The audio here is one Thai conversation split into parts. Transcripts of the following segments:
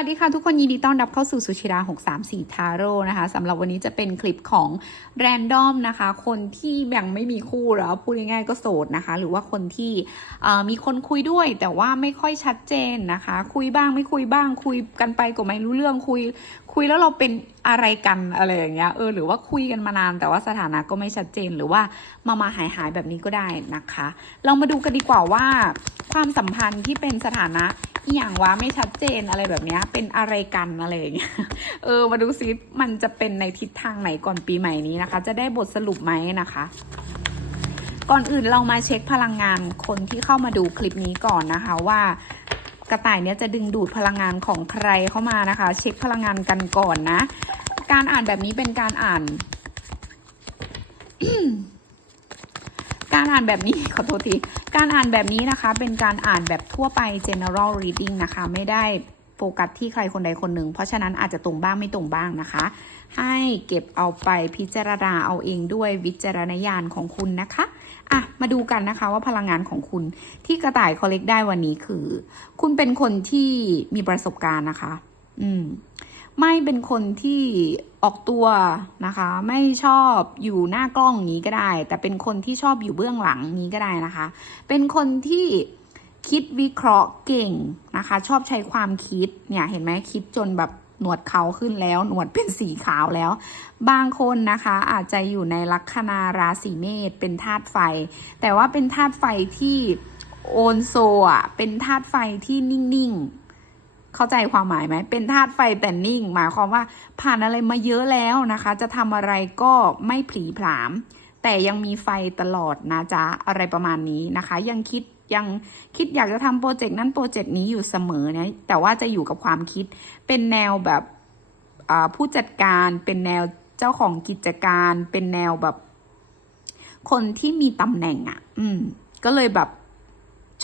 สวัสดีค่ะทุกคนยินดีต้อนรับเข้าสู่สุชิรา634 ทาโร่นะคะสำหรับวันนี้จะเป็นคลิปของแรนดอมนะคะ คนที่ยังไม่มีคู่หรอพูดง่ายๆก็โสดนะคะ หรือว่าคนที่มีคนคุยด้วย แต่ว่าไม่ค่อยชัดเจนนะคะ คุยบ้างไม่คุยบ้าง คุยกันไปก็ไม่รู้เรื่องคุยคุยแล้วเราเป็นอะไรกันอะไรอย่างเงี้ยเออหรือว่าคุยกันมานาน แต่ว่าสถานะก็ไม่ชัดเจนหรือว่ามามาหายหายแบบนี้ก็ได้นะคะ เรามาดูกันดีกว่าว่า ความสัมพันธ์ที่เป็นสถานะอย่างว่าไม่ชัดเจนอะไรแบบนี้เป็นอะไรกันอะไรอย่างเงี้ยเออมาดูซิมันจะเป็นในทิศทางไหนก่อนปีใหม่นี้นะคะ จะได้บทสรุปไหมนะคะก่อนอื่นเรามาเช็คพลังงานคนที่เข้ามาดูคลิปนี้ก่อนนะคะว่า กระต่ายเนี้ยจะดึงดูดพลังงานของใครเข้ามานะคะ เช็คพลังงานกันก่อนนะ การอ่านแบบนี้เป็นการอ่าน การอ่านแบบนี้ขอโทษที การอ่านแบบนี้นะคะ เป็นการอ่านแบบทั่วไป general reading นะคะ ไม่ได้โฟกัสที่ใครคนใดคนหนึ่ง เพราะฉะนั้นอาจจะตรงบ้างไม่ตรงบ้างนะคะ ให้เก็บเอาไปพิจารณาเอาเองด้วยวิจารณญาณของคุณนะคะ อะมาดูกันนะคะว่าพลังงานของคุณที่กระต่ายคอเล็กได้วันนี้คือ คุณเป็นคนที่มีประสบการณ์นะคะ อืม ไม่เป็นคนที่ออกตัวนะคะ ไม่ชอบอยู่หน้ากล้องนี้ก็ได้ แต่เป็นคนที่ชอบอยู่เบื้องหลังนี้ก็ได้นะคะ เป็นคนที่คิดวิเคราะห์เก่งนะคะ ชอบใช้ความคิดเนี่ยเห็นไหมคิดจนแบบ หนวดเขาขึ้นแล้ว หนวดเป็นสีขาวแล้ว บางคนนะคะ อาจจะอยู่ในลัคนาราศีเมษเป็นธาตุไฟ แต่ว่าเป็นธาตุไฟที่โอนโซอะเป็นธาตุไฟที่นิ่งๆ เข้าใจความหมายไหม เป็นธาตุไฟแต่นิ่ง หมายความว่าผ่านอะไรมาเยอะแล้วนะคะ จะทำอะไรก็ไม่ผลีผลาม แต่ยังมีไฟตลอดนะจ๊ะ อะไรประมาณนี้นะคะ ยังคิด ยังคิดอยากจะทำโปรเจกต์นั้นโปรเจกต์นี้อยู่เสมอนะแต่ว่าจะอยู่กับความคิดเป็นแนวแบบผู้จัดการเป็นแนวเจ้าของกิจการ เป็นแนวแบบ คนที่มีตำแหน่งอะ่ะ อืม ก็เลยแบบ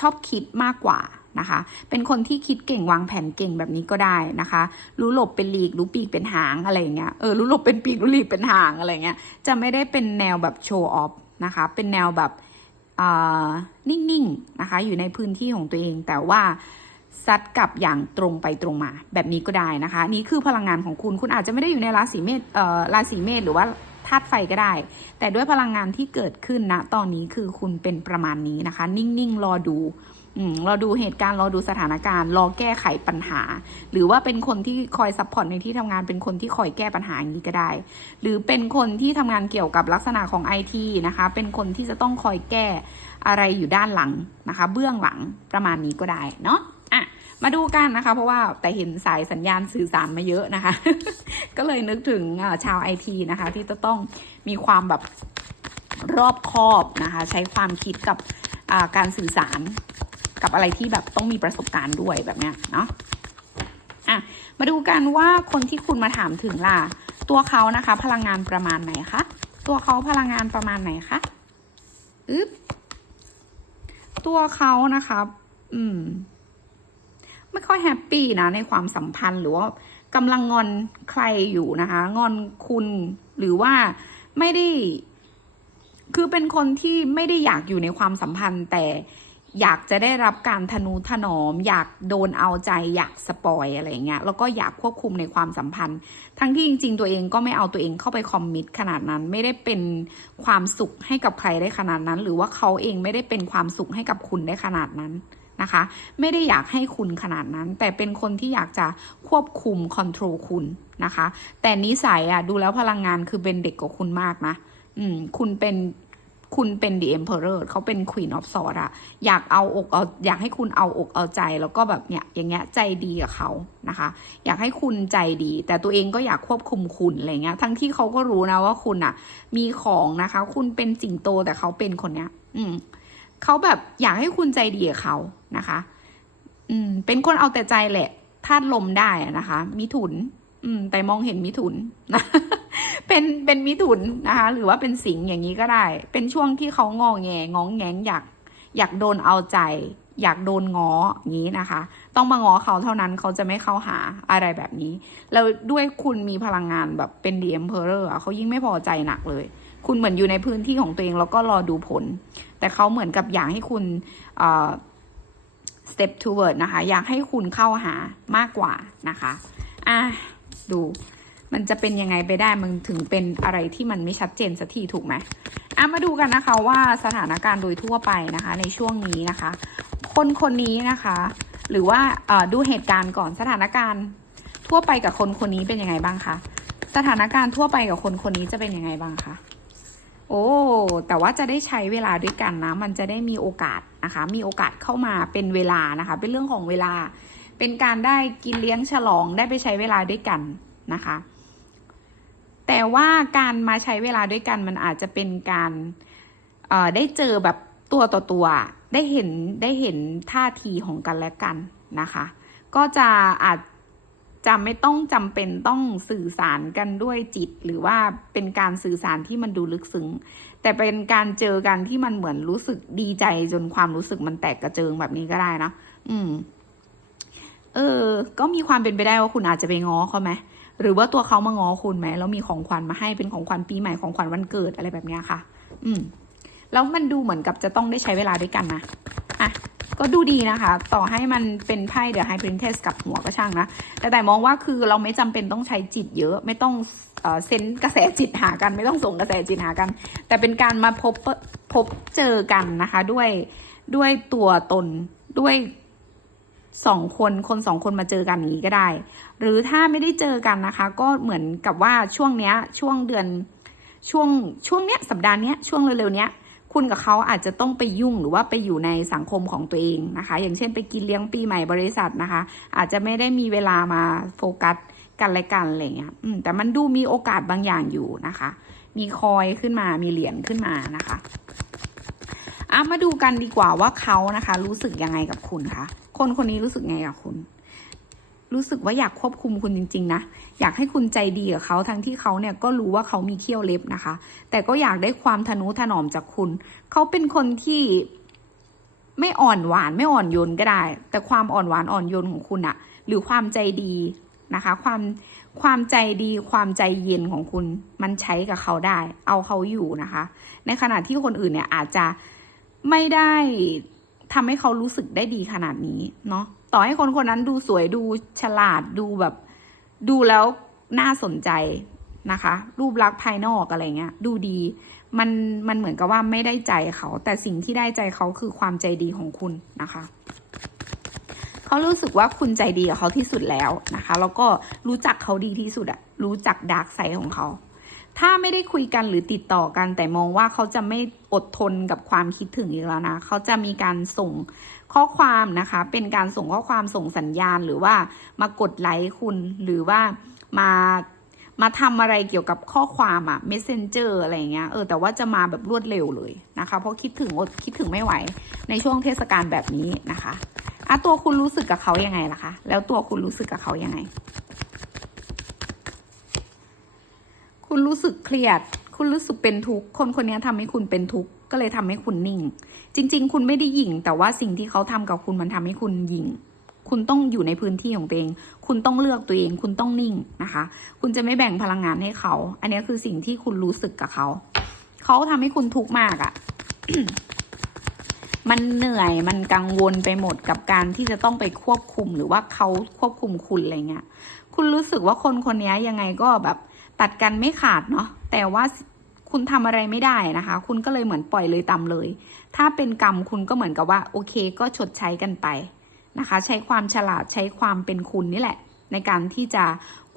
ชอบคิดมากกว่านะคะ เป็นคนที่คิดเก่งวางแผนเก่งแบบนี้ก็ได้นะคะ รู้หลบเป็นหลีก รู้ปีกเป็นหางอะไรอย่างเงี้ย เออ รู้หลบเป็นปีก รู้หลีกเป็นหางอะไรเงี้ย จะไม่ได้เป็นแนวแบบโชว์ออฟนะคะ เป็นแนวแบบ นิ่งๆนะคะ อยู่ในพื้นที่ของตัวเอง แต่ว่าซัดกลับอย่างตรงไปตรงมา แบบนี้ก็ได้นะคะ นี่คือพลังงานของคุณ คุณอาจจะไม่ได้อยู่ในราศีเมษราศีเมษหรือว่าธาตุไฟก็ได้ แต่ด้วยพลังงานที่เกิดขึ้นนะตอนนี้คือคุณเป็นประมาณนี้นะคะ นิ่งๆ รอดู อืมรอดูเหตุการณ์เรอดูสถานการณ์ รอแก้ไขปัญหา หรือว่าเป็นคนที่คอยซัพพอร์ตในที่ทำงานเป็นคนที่คอยแก้ปัญหาอย่างนี้ก็ได้ หรือเป็นคนที่ทำงานเกี่ยวกับลักษณะของไอทีนะคะ เป็นคนที่จะต้องคอยแก้อะไรอยู่ด้านหลังนะคะ เบื้องหลังประมาณนี้ก็ได้เนาะอะมาดูกันนะคะ เพราะว่าแต่เห็นสายสัญญาณสื่อสารมาเยอะนะคะ ก็เลยนึกถึงชาวไอทีนะคะ ที่จะต้องมีความแบบรอบคอบนะคะ ใช้ความคิดกับการสื่อสาร กับอะไรที่แบบต้องมีประสบการณ์ด้วยแบบเนี้ยเนาะอะมาดูกันว่าคนที่คุณมาถามถึงล่ะ ตัวเขานะคะ พลังงานประมาณไหนคะตัวเขาพลังงานประมาณไหนคะอึ๊บตัวเขานะคะ อืม ไม่ค่อยแฮปปี้นะในความสัมพันธ์หรือว่ากำลังงอนใครอยู่นะคะ งอนคุณหรือว่าไม่ได้ คือเป็นคนที่ไม่ได้อยากอยู่ในความสัมพันธ์แต่ อยากจะได้รับการทนุถนอม อยากโดนเอาใจ อยากสปอยอะไรอย่างเงี้ยแล้วก็อยากควบคุมในความสัมพันธ์ ทั้งที่จริง ๆ ตัวเองก็ไม่เอาตัวเองเข้าไปคอมมิตขนาดนั้น ไม่ได้เป็นความสุขให้กับใครได้ขนาดนั้น หรือว่าเขาเองไม่ได้เป็นความสุขให้กับคุณได้ขนาดนั้นนะคะ ไม่ได้อยากให้คุณขนาดนั้น แต่เป็นคนที่อยากจะควบคุมคอนโทรลคุณนะคะ แต่นิสัยอะดูแล้วพลังงานคือเป็นเด็กกว่าคุณมากนะอืมคุณเป็น คุณเป็น the emperor เขาเป็น queen of swords อะอยากเอาอกเอาอยากให้คุณเอาอกเอาใจ แล้วก็แบบเนี่ยอย่างเงี้ยใจดีกับเขานะคะ อยากให้คุณใจดี แต่ตัวเองก็อยากควบคุมคุณอะไรเงี้ย ทั้งที่เขาก็รู้นะว่าคุณอะมีของนะคะ คุณเป็นสิงโตแต่เขาเป็นคนเนี้ย อืมเขาแบบอยากให้คุณใจดีกับเขานะคะ อืม เป็นคนเอาแต่ใจแหละธาตุลมได้นะคะมิถุน อืม แต่มองเห็นมิถุนนะเป็นเป็นมิถุนนะคะ หรือว่าเป็นสิงอย่างนี้ก็ได้ เป็นช่วงที่เขางอแงงองแงงอยากอยากโดนเอาใจ อยากโดนง้ออย่างนี้นะคะ ต้องมาง้อเขาเท่านั้นเขาจะไม่เข้าหาอะไรแบบนี้แล้วด้วยคุณมีพลังงานแบบเป็น the emperor อะเขายิ่งไม่พอใจหนักเลย คุณเหมือนอยู่ในพื้นที่ของตัวเองแล้วก็รอดูผล แต่เขาเหมือนกับอยากให้คุณเอ่อ step toward นะคะ อยากให้คุณเข้าหามากกว่านะคะ อะ ดู มันจะเป็นยังไงไปได้มันถึงเป็นอะไรที่มันไม่ชัดเจนสักทีถูกไหมอะมาดูกันนะคะว่าสถานการณ์โดยทั่วไปนะคะ ในช่วงนี้นะคะ คนคนนี้นะคะ หรือว่าดูเหตุการณ์ก่อนสถานการณ์ ทั่วไปกับคนคนนี้เป็นยังไงบ้างคะสถานการณ์ทั่วไปกับคนคนนี้จะเป็นยังไงบ้างคะโอ้ แต่ว่าจะได้ใช้เวลาด้วยกันนะ มันจะได้มีโอกาสนะคะ มีโอกาสเข้ามาเป็นเวลานะคะ เป็นเรื่องของเวลา เป็นการได้กินเลี้ยงฉลองได้ไปใช้เวลาด้วยกันนะคะ แต่ว่าการมาใช้เวลาด้วยกันมันอาจจะเป็นการเอ่อได้เจอแบบตัวต่อตัว ได้เห็นได้เห็นท่าทีของกันและกันนะคะ ก็จะอาจจะไม่ต้องจำเป็นต้องสื่อสารกันด้วยจิต หรือว่าเป็นการสื่อสารที่มันดูลึกซึ้งแต่เป็นการเจอกันที่มันเหมือนรู้สึกดีใจจนความรู้สึกมันแตกกระเจิงแบบนี้ก็ได้นะอืม เออ ก็มีความเป็นไปได้ว่าคุณอาจจะไปง้อเขาไหมหรือว่าตัวเขามาง้อคุณไหมแล้วมีของขวัญมาให้เป็นของขวัญปีใหม่ของขวัญวันเกิดอะไรแบบนี้ค่ะ อืมแล้วมันดูเหมือนกับจะต้องได้ใช้เวลาด้วยกันนะอะก็ดูดีนะคะ ต่อให้มันเป็นไพ่เดอะไฮพรินเทสกับหัวก็ช่างนะ แต่แต่มองว่าคือเราไม่จำเป็นต้องใช้จิตเยอะ ไม่ต้องเอ่อเซนกระแสจิตหากัน ไม่ต้องส่งกระแสจิตหากัน แต่เป็นการมาพบพบเจอกันนะคะ ด้วยด้วยตัวตนด้วย สองคนคนสองคนมาเจอกันอย่างนี้ก็ได้ หรือถ้าไม่ได้เจอกันนะคะ ก็เหมือนกับว่าช่วงเนี้ยช่วงเดือนช่วงช่วงเนี้ยสัปดาห์เนี้ยช่วงเร็วๆเนี้ยคุณกับเขาอาจจะต้องไปยุ่งหรือว่าไปอยู่ในสังคมของตัวเองนะคะ อย่างเช่นไปกินเลี้ยงปีใหม่บริษัทนะคะ อาจจะไม่ได้มีเวลามาโฟกัสกันและกันอะไรเงี้ยอืมแต่มันดูมีโอกาสบางอย่างอยู่นะคะ มีคอยขึ้นมามีเหรียญขึ้นมานะคะอะมาดูกันดีกว่าว่าเขานะคะ รู้สึกยังไงกับคุณคะ คนคนนี้รู้สึกไงกับคุณ รู้สึกว่าอยากควบคุมคุณจริง ๆ นะ อยากให้คุณใจดีกับเขาทั้งที่เขาเนี่ยก็รู้ว่าเขามีเขี้ยวเล็บนะคะ แต่ก็อยากได้ความทนุถนอมจากคุณ เขาเป็นคนที่ไม่อ่อนหวานไม่อ่อนโยนก็ได้ แต่ความอ่อนหวานอ่อนโยนของคุณอะหรือความใจดีนะคะ ความความใจดีความใจเย็นของคุณ มันใช้กับเขาได้ เอาเขาอยู่นะคะ ในขณะที่คนอื่นเนี่ยอาจจะไม่ได้ ทำให้เขารู้สึกได้ดีขนาดนี้เนาะต่อให้คนคนนั้นดูสวยดูฉลาดดูแบบ ดูแล้วน่าสนใจนะคะ รูปลักษณ์ภายนอกอะไรเงี้ย ดูดีมันมันเหมือนกับว่าไม่ได้ใจเขา แต่สิ่งที่ได้ใจเขาคือความใจดีของคุณนะคะเขารู้สึกว่าคุณใจดีกับเขาที่สุดแล้วนะคะ แล้วก็รู้จักเขาดีที่สุดอะรู้จักดาร์กไซด์ของเขา ถ้าไม่ได้คุยกันหรือติดต่อกัน แต่มองว่าเขาจะไม่อดทนกับความคิดถึงอีกแล้วนะเขาจะมีการส่งข้อความนะคะ เป็นการส่งข้อความส่งสัญญาณหรือว่ามากดไลค์คุณหรือว่ามามาทำอะไรเกี่ยวกับข้อความอะ messenger อะไรเงี้ย เออ แต่ว่าจะมาแบบรวดเร็วเลยนะคะ เพราะคิดถึงอดคิดถึงไม่ไหว ในช่วงเทศกาลแบบนี้นะคะอะตัวคุณรู้สึกกับเขายังไงล่ะคะ แล้วตัวคุณรู้สึกกับเขายังไง คุณรู้สึกเครียด คุณรู้สึกเป็นทุกข์คนคนนี้ทำให้คุณเป็นทุกข์ก็เลยทำให้คุณนิ่ง จริง ๆ คุณไม่ได้หยิ่ง แต่ว่าสิ่งที่เขาทำกับคุณมันทำให้คุณหยิ่งคุณต้องอยู่ในพื้นที่ของตัวเอง คุณต้องเลือกตัวเอง คุณต้องนิ่งนะคะ คุณจะไม่แบ่งพลังงานให้เขา อันนี้คือสิ่งที่คุณรู้สึกกับเขา เขาทำให้คุณทุกข์มากอะ่ะ มันเหนื่อย มันกังวลไปหมดกับการที่จะต้องไปควบคุมหรือว่าเขาควบคุมคุณอะไรเงี้ย คุณรู้สึกว่าคนคนนี้ยังไงก็แบบ ตัดกันไม่ขาดเนาะแต่ว่าคุณทำอะไรไม่ได้นะคะ คุณก็เลยเหมือนปล่อยเลยตามเลย ถ้าเป็นกรรมคุณก็เหมือนกับว่า โอเคก็ชดใช้กันไปนะคะ ใช้ความฉลาดใช้ความเป็นคุณนี่แหละ ในการที่จะ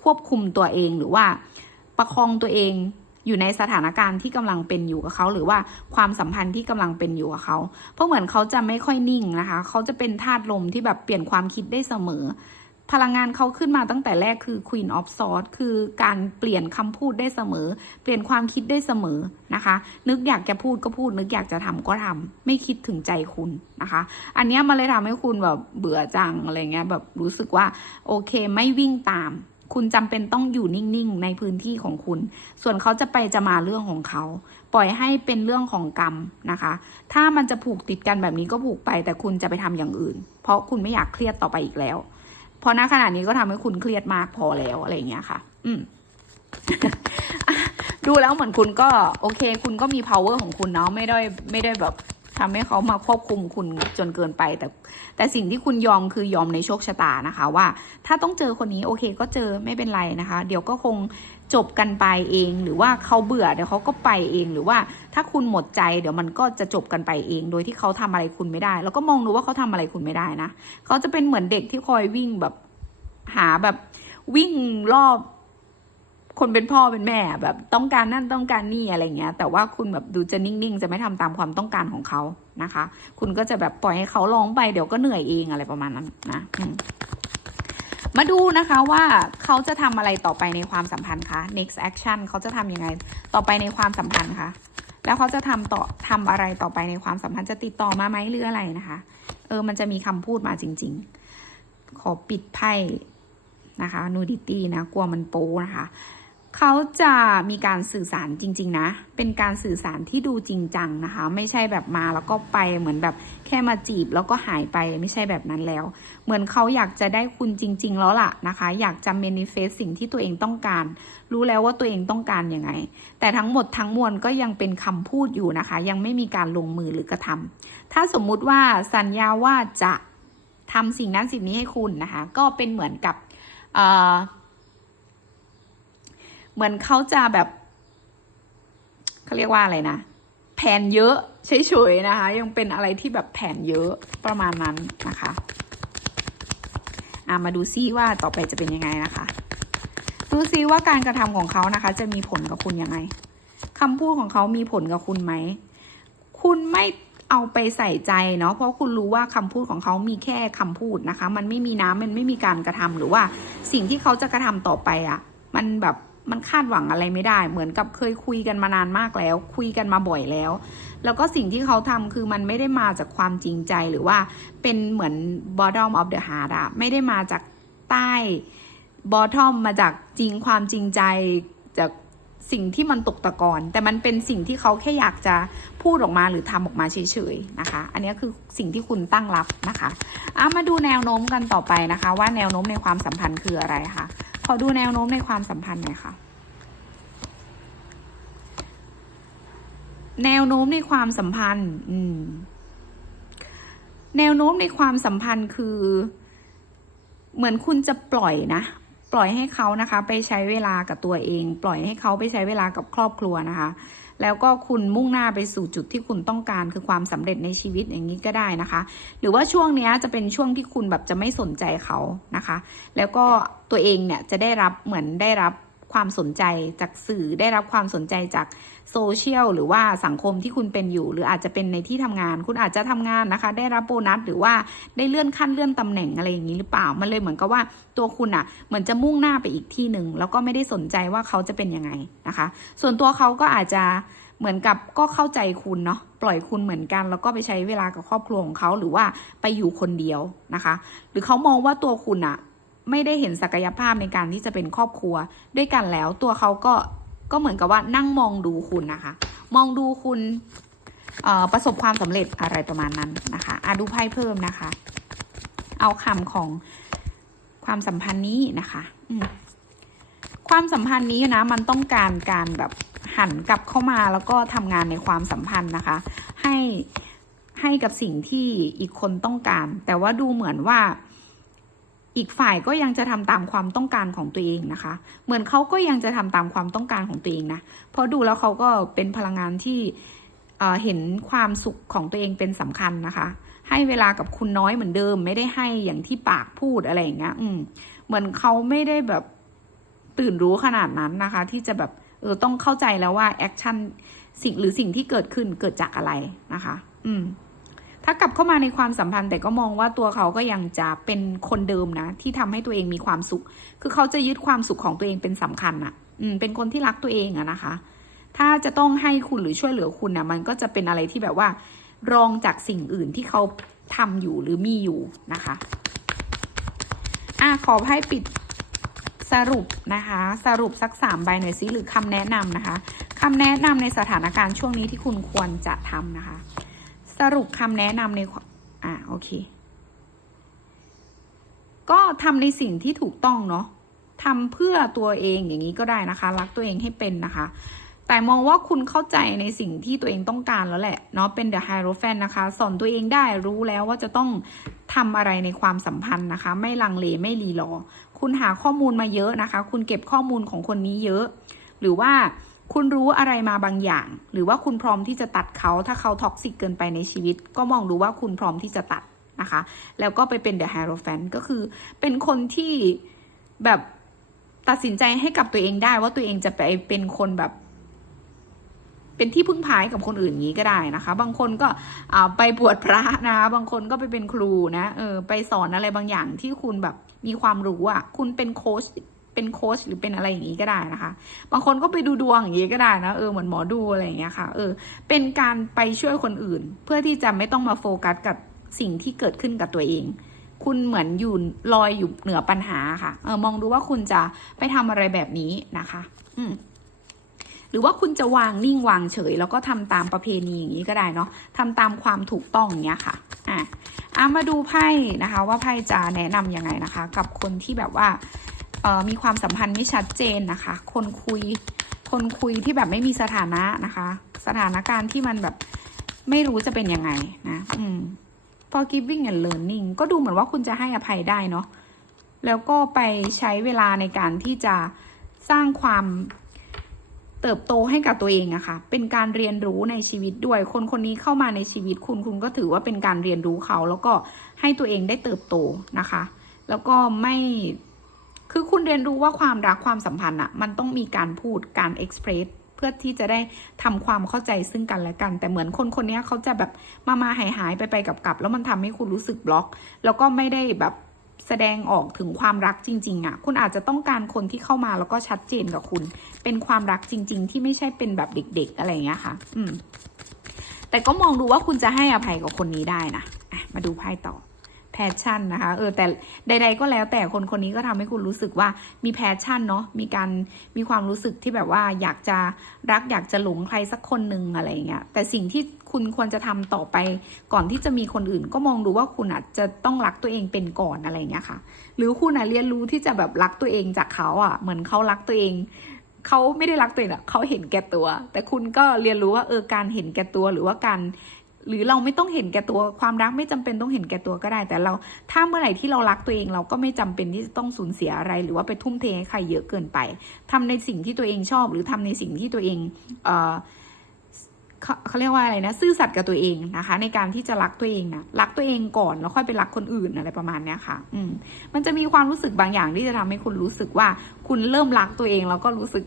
ควบคุมตัวเองหรือว่าประคองตัวเองอยู่ในสถานการณ์ที่กำลังเป็นอยู่กับเขา หรือว่าความสัมพันธ์ที่กำลังเป็นอยู่กับเขา เพราะเหมือนเขาจะไม่ค่อยนิ่งนะคะ เขาจะเป็นธาตุลมที่แบบเปลี่ยนความคิดได้เสมอ พลังงานเขาขึ้นมาตั้งแต่แรกคือ Queen of Swords คือการเปลี่ยนคำพูดได้เสมอ เปลี่ยนความคิดได้เสมอนะคะ นึกอยากจะพูดก็พูด นึกอยากจะทำก็ทำไม่คิดถึงใจคุณนะคะ อันนี้มันเลยทำให้คุณแบบเบื่อจังอะไรเงี้ยแบบรู้สึกว่าโอเคไม่วิ่งตาม คุณจำเป็นต้องอยู่นิ่งๆ ในพื้นที่ของคุณ ส่วนเขาจะไปจะมาเรื่องของเขาปล่อยให้เป็นเรื่องของกรรมนะคะ ถ้ามันจะผูกติดกันแบบนี้ก็ผูกไป แต่คุณจะไปทำอย่างอื่น เพราะคุณไม่อยากเครียดต่อไปอีกแล้ว ราะณขณะนี้ก็ทำให้คุณเครียดมากพอแล้วอะไรอย่างเงี้ยค่ะ อืมดูแล้วเหมือนคุณก็ โอเค คุณก็มี power ของคุณเนาะไม่ได้ไม่ได้แบบทำให้เขามาควบคุมคุณจนเกินไป แต่แต่สิ่งที่คุณยอมคือยอมในโชคชะตานะคะ ว่า ถ้าต้องเจอคนนี้โอเคก็เจอไม่เป็นไรนะคะ เดี๋ยวก็คง จบกันไปเอง หรือว่าเขาเบื่อเดี๋ยวเขาก็ไปเองหรือว่าถ้าคุณหมดใจเดี๋ยวมันก็จะจบกันไปเอง โดยที่เขาทำอะไรคุณไม่ได้ แล้วก็มองดูว่าเขาทำอะไรคุณไม่ได้นะเขาจะเป็นเหมือนเด็กที่คอยวิ่งแบบหาแบบวิ่งรอบคนเป็นพ่อเป็นแม่แบบต้องการนั่นต้องการนี่อะไรเงี้ย แต่ว่าคุณแบบดูจะนิ่งๆ จะไม่ทำตามความต้องการของเขานะคะ คุณก็จะแบบปล่อยให้เขาร้องไปเดี๋ยวก็เหนื่อยเองอะไรประมาณนั้นนะ มาดูนะคะว่าเขาจะทำอะไรต่อไปในความสัมพันธ์คะ next action เขาจะทำยังไงต่อไปในความสัมพันธ์คะ แล้วเขาจะทำต่อทำอะไรต่อไปในความสัมพันธ์จะติดต่อมาไหมหรืออะไรนะคะ เออ มันจะมีคำพูดมาจริง ๆ ขอปิดไพ่นะคะ นูดิตี้นะ กลัวมันโป้นะคะ เขาจะมีการสื่อสารจริง ๆ นะ เป็นการสื่อสารที่ดูจริงจังนะคะ ไม่ใช่แบบมาแล้วก็ไปเหมือนแบบแค่มาจีบแล้วก็หายไปไม่ใช่แบบนั้นแล้ว เหมือนเขาอยากจะได้คุณจริง ๆ แล้วล่ะนะคะ อยากจะ manifest สิ่งที่ตัวเองต้องการ รู้แล้วว่าตัวเองต้องการยังไง แต่ทั้งหมดทั้งมวลก็ยังเป็นคำพูดอยู่นะคะ ยังไม่มีการลงมือหรือกระทำถ้าสมมุติว่าสัญญาว่าจะทำสิ่งนั้นสิ่งนี้ให้คุณนะคะ ก็เป็นเหมือนกับ เหมือนเขาจะแบบเขาเรียกว่าอะไรนะแผนเยอะเฉยๆนะคะ ยังเป็นอะไรที่แบบแผนเยอะประมาณนั้นนะคะอะมาดูซิว่าต่อไปจะเป็นยังไงนะคะ ดูซิว่าการกระทำของเขานะคะ จะมีผลกับคุณยังไงคำพูดของเขามีผลกับคุณไหม คุณไม่เอาไปใส่ใจเนาะเพราะคุณรู้ว่าคำพูดของเขามีแค่คำพูดนะคะ มันไม่มีน้ำมันไม่มีการกระทำหรือว่าสิ่งที่เขาจะกระทำต่อไปอะ่ะ มันแบบ มันคาดหวังอะไรไม่ได้ เหมือนกับเคยคุยกันมานานมากแล้ว คุยกันมาบ่อยแล้ว แล้วก็สิ่งที่เขาทำคือมันไม่ได้มาจากความจริงใจหรือว่าเป็นเหมือน bottom of the heart อะไม่ได้มาจากใต้ bottom มาจากจริงความจริงใจจากสิ่งที่มันตกตะกอนแต่มันเป็นสิ่งที่เขาแค่อยากจะพูดออกมาหรือทำออกมาเฉยๆนะคะ อันนี้คือสิ่งที่คุณตั้งรับนะคะเอามาดูแนวโน้มกันต่อไปนะคะ ว่าแนวโน้มในความสัมพันธ์คืออะไรคะ ขอดูแนวโน้มในความสัมพันธ์หน่อยค่ะ แนวโน้มในความสัมพันธ์ อืม แนวโน้มในความสัมพันธ์คือ เหมือนคุณจะปล่อยนะ ปล่อยให้เขานะคะ ไปใช้เวลากับตัวเอง ปล่อยให้เขาไปใช้เวลากับครอบครัวนะคะ แล้วก็คุณมุ่งหน้าไปสู่จุดที่คุณต้องการคือความสำเร็จในชีวิตอย่างนี้ก็ได้นะคะ หรือว่าช่วงนี้จะเป็นช่วงที่คุณแบบจะไม่สนใจเขานะคะ แล้วก็ตัวเองเนี่ยจะได้รับเหมือนได้รับ ความสนใจจากสื่อได้รับความสนใจจากโซเชียลหรือว่าสังคมที่คุณเป็นอยู่ หรืออาจจะเป็นในที่ทำงาน คุณอาจจะทำงานนะคะ ได้รับโบนัสหรือว่าได้เลื่อนขั้นเลื่อนตำแหน่งอะไรอย่างนี้หรือเปล่า มันเลยเหมือนกับว่าตัวคุณอะ่ะเหมือนจะมุ่งหน้าไปอีกที่หนึ่งแล้วก็ไม่ได้สนใจว่าเขาจะเป็นยังไงนะคะ ส่วนตัวเขาก็อาจจะเหมือนกับก็เข้าใจคุณเนาะปล่อยคุณเหมือนกัน แล้วก็ไปใช้เวลากับครอบครัวของเขาหรือว่าไปอยู่คนเดียวนะคะ หรือเขามองว่าตัวคุณอะ ไม่ได้เห็นศักยภาพในการที่จะเป็นครอบครัว ด้วยกันแล้วตัวเขาก็ก็เหมือนกับว่านั่งมองดูคุณนะคะ มองดูคุณประสบความสำเร็จอะไรประมาณนั้นนะคะอะดูไพ่เพิ่มนะคะ เอาคำของความสัมพันธ์นี้นะคะความสัมพันธ์นี้นะ มันต้องการการแบบหันกลับเข้ามาแล้วก็ทำงานในความสัมพันธ์นะคะ ให้ให้กับสิ่งที่อีกคนต้องการ แต่ว่าดูเหมือนว่า อีกฝ่ายก็ยังจะทำตามความต้องการของตัวเองนะคะ เหมือนเขาก็ยังจะทำตามความต้องการของตัวเองนะเพราะดูแล้วเขาก็เป็นพลังงานที่เห็นความสุขของตัวเองเป็นสำคัญนะคะ ให้เวลากับคุณน้อยเหมือนเดิม ไม่ได้ให้อย่างที่ปากพูดอะไรอย่างเงี้ยอืมเหมือนเขาไม่ได้แบบตื่นรู้ขนาดนั้นนะคะ ที่จะแบบเออต้องเข้าใจแล้วว่าแอคชั่นสิ่งหรือสิ่งที่เกิดขึ้นเกิดจากอะไรนะคะ อืม ถ้ากลับเข้ามาในความสัมพันธ์แต่ก็มองว่าตัวเขาก็ยังจะเป็นคนเดิมนะ ที่ทำให้ตัวเองมีความสุข คือเขาจะยึดความสุขของตัวเองเป็นสำคัญอะ่ะอืมเป็นคนที่รักตัวเองอะนะคะ ถ้าจะต้องให้คุณหรือช่วยเหลือคุณนะมันก็จะเป็นอะไรที่แบบว่า รองจากสิ่งอื่นที่เขาทำอยู่หรือมีอยู่นะคะอะขอให้ปิดสรุปนะคะ สรุปสักสามใบหน่อยสิหรือคำแนะนำนะคะคำแนะนำในสถานการณ์ช่วงนี้ที่คุณควรจะทำนะคะ สรุปคำแนะนำในอ่าโอเค ก็ทำในสิ่งที่ถูกต้องเนาะทำเพื่อตัวเองอย่างนี้ก็ได้นะคะ รักตัวเองให้เป็นนะคะ แต่มองว่าคุณเข้าใจในสิ่งที่ตัวเองต้องการแล้วแหละเนาะเป็น The Hierophant นะคะ สอนตัวเองได้รู้แล้วว่าจะต้องทำอะไรในความสัมพันธ์นะคะ ไม่ลังเลไม่รีรอ คุณหาข้อมูลมาเยอะนะคะ คุณเก็บข้อมูลของคนนี้เยอะ หรือว่า คุณรู้อะไรมาบางอย่าง หรือว่าคุณพร้อมที่จะตัดเขาถ้าเขาท็อกซิกเกินไปในชีวิต ก็มองดูว่าคุณพร้อมที่จะตัดนะคะ แล้วก็ไปเป็น The Hierophant ก็คือเป็นคนที่แบบตัดสินใจให้กับตัวเองได้ว่าตัวเองจะไปเป็นคนแบบ เป็นที่พึ่งพายกับคนอื่นอย่างนี้ก็ได้นะคะ บางคนก็ไปบวชพระนะคะบางคนก็ไปเป็นครูนะเออไปสอนอะไรบางอย่างที่คุณแบบมีความรู้อะ คุณเป็นโค้ช เป็นโค้ชหรือเป็นอะไรอย่างนี้ก็ได้นะคะ บางคนก็ไปดูดวงอย่างนี้ก็ได้นะเออเหมือนหมอดูอะไรอย่างเงี้ยค่ะเออเป็นการไปช่วยคนอื่น เพื่อที่จะไม่ต้องมาโฟกัสกับสิ่งที่เกิดขึ้นกับตัวเอง คุณเหมือนอยู่ลอยอยู่เหนือปัญหาค่ะเออมองดูว่าคุณจะไปทำอะไรแบบนี้นะคะ อืมหรือว่าคุณจะวางนิ่งวางเฉย แล้วก็ทำตามประเพณีอย่างนี้ก็ได้เนาะทำตามความถูกต้องอย่างเงี้ยค่ะอะอะมาดูไพ่นะคะ ว่าไพ่จะแนะนำยังไงนะคะ กับคนที่แบบว่า มีความสัมพันธ์ไม่ชัดเจนนะคะ คนคุย คนคุยที่แบบไม่มีสถานะนะคะ สถานการณ์ที่มันแบบไม่รู้จะเป็นยังไงนะ อืม forgiving and learning ก็ดูเหมือนว่าคุณจะให้อภัยได้เนาะ แล้วก็ไปใช้เวลาในการที่จะสร้างความเติบโตให้กับตัวเองอะค่ะ เป็นการเรียนรู้ในชีวิตด้วย คนคนนี้เข้ามาในชีวิตคุณ คุณก็ถือว่าเป็นการเรียนรู้เขา แล้วก็ให้ตัวเองได้เติบโตนะคะ แล้วก็ไม่ คือคุณเรียนรู้ว่าความรักความสัมพันธ์อะมันต้องมีการพูดการเอ็กซ์เพรสเพื่อที่จะได้ทำความเข้าใจซึ่งกันและกัน แต่เหมือนคนคนนี้เขาจะแบบมามาหายหายไปไปกับกับแล้วมันทำให้คุณรู้สึกบล็อก แล้วก็ไม่ได้แบบแสดงออกถึงความรักจริง ๆอะ่ะ คุณอาจจะต้องการคนที่เข้ามาแล้วก็ชัดเจนกับคุณ เป็นความรักจริง ๆ ที่ไม่ใช่เป็นแบบเด็ก ๆ อะไรเงี้ยค่ะ อืม แต่ก็มองดูว่าคุณจะให้อภัยกับคนนี้ได้นะะมาดูไพ่ต่อ แพชชั่นนะคะเออแต่ใด ๆ ก็แล้วแต่คนคนนี้ก็ทำให้คุณรู้สึกว่ามีแพชชั่นเนาะมีการมีความรู้สึกที่แบบว่าอยากจะรักอยากจะหลงใครสักคนหนึ่งอะไรเงี้ยแต่สิ่งที่คุณควรจะทำต่อไปก่อนที่จะมีคนอื่น ก็มองดูว่าคุณอาจจะต้องรักตัวเองเป็นก่อนอะไรเงี้ยค่ะ หรือคุณอะเรียนรู้ที่จะแบบรักตัวเองจากเขาอะ เหมือนเขารักตัวเองเขาไม่ได้รักตัวเองอะเขาเห็นแก่ตัว แต่คุณก็เรียนรู้ว่าเออการเห็นแก่ตัวหรือว่าการ หรือเราไม่ต้องเห็นแก่ตัวความรักไม่จำเป็นต้องเห็นแก่ตัวก็ได้ แต่เราถ้าเมื่อไหร่ที่เรารักตัวเองเราก็ไม่จำเป็นที่จะต้องสูญเสียอะไร หรือว่าไปทุ่มเทให้ใครเยอะเกินไปทำในสิ่งที่ตัวเองชอบ หรือทำในสิ่งที่ตัวเองเออเขาเขาเรียกว่าอะไรนะ ซื่อสัตย์กับตัวเองนะคะ ในการที่จะรักตัวเองนะรักตัวเองก่อนแล้วค่อยไปรักคนอื่นอะไรประมาณเนี้ยค่ะ อืมมันจะมีความรู้สึกบางอย่างที่จะทำให้คุณรู้สึกว่า คุณเริ่มรักตัวเองแล้วก็รู้สึก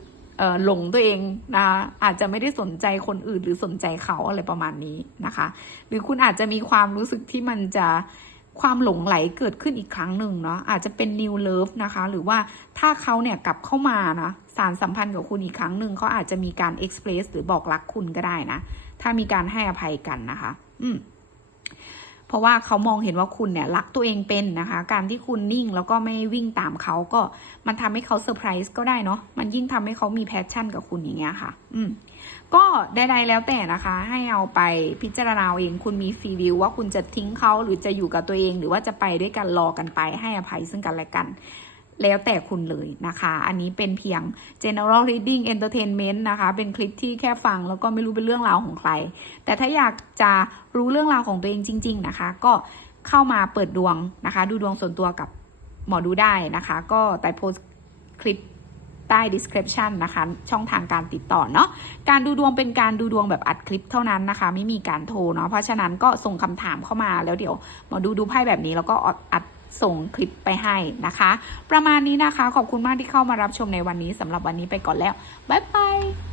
หลงตัวเองนะอาจจะไม่ได้สนใจคนอื่นหรือสนใจเขาอะไรประมาณนี้นะคะ หรือคุณอาจจะมีความรู้สึกที่มันจะความหลงไหลเกิดขึ้นอีกครั้งหนึ่งเนาะอาจจะเป็น new love นะคะ หรือว่าถ้าเขาเนี่ยกลับเข้ามานะสารสัมพันธ์กับคุณอีกครั้งหนึ่งเขาอาจจะมีการ express หรือบอกรักคุณก็ได้นะ ถ้ามีการให้อภัยกันนะคะ อืม เพราะว่าเขามองเห็นว่าคุณเนี่ยรักตัวเองเป็นนะคะ การที่คุณนิ่งแล้วก็ไม่วิ่งตามเขาก็มันทำให้เขาเซอร์ไพรส์ก็ได้เนาะมันยิ่งทำให้เขามีแพชชั่นกับคุณอย่างเงี้ยค่ะ อืมก็ใดๆแล้วแต่นะคะ ให้เอาไปพิจารณาเอาเองคุณมีฟรีวิวว่าคุณจะทิ้งเขาหรือจะอยู่กับตัวเอง หรือว่าจะไปด้วยกันรอกันไปให้อภัยซึ่งกันและกัน แล้วแต่คุณเลยนะคะ อันนี้เป็นเพียง general reading entertainment นะคะ เป็นคลิปที่แค่ฟังแล้วก็ไม่รู้เป็นเรื่องราวของใคร แต่ถ้าอยากจะรู้เรื่องราวของตัวเองจริง ๆ นะคะ ก็เข้ามาเปิดดวงนะคะ ดูดวงส่วนตัวกับหมอดูได้นะคะ ก็ใต้โพสคลิปใต้ description นะคะ ช่องทางการติดต่อเนาะการดูดวงเป็นการดูดวงแบบอัดคลิปเท่านั้นนะคะ ไม่มีการโทรเนาะเพราะฉะนั้นก็ส่งคำถามเข้ามาแล้วเดี๋ยวหมอดูดูไพ่แบบนี้แล้วก็อัด ส่งคลิปไปให้นะคะ ประมาณนี้นะคะ ขอบคุณมากที่เข้ามารับชมในวันนี้สำหรับวันนี้ไปก่อนแล้ว บ๊ายบาย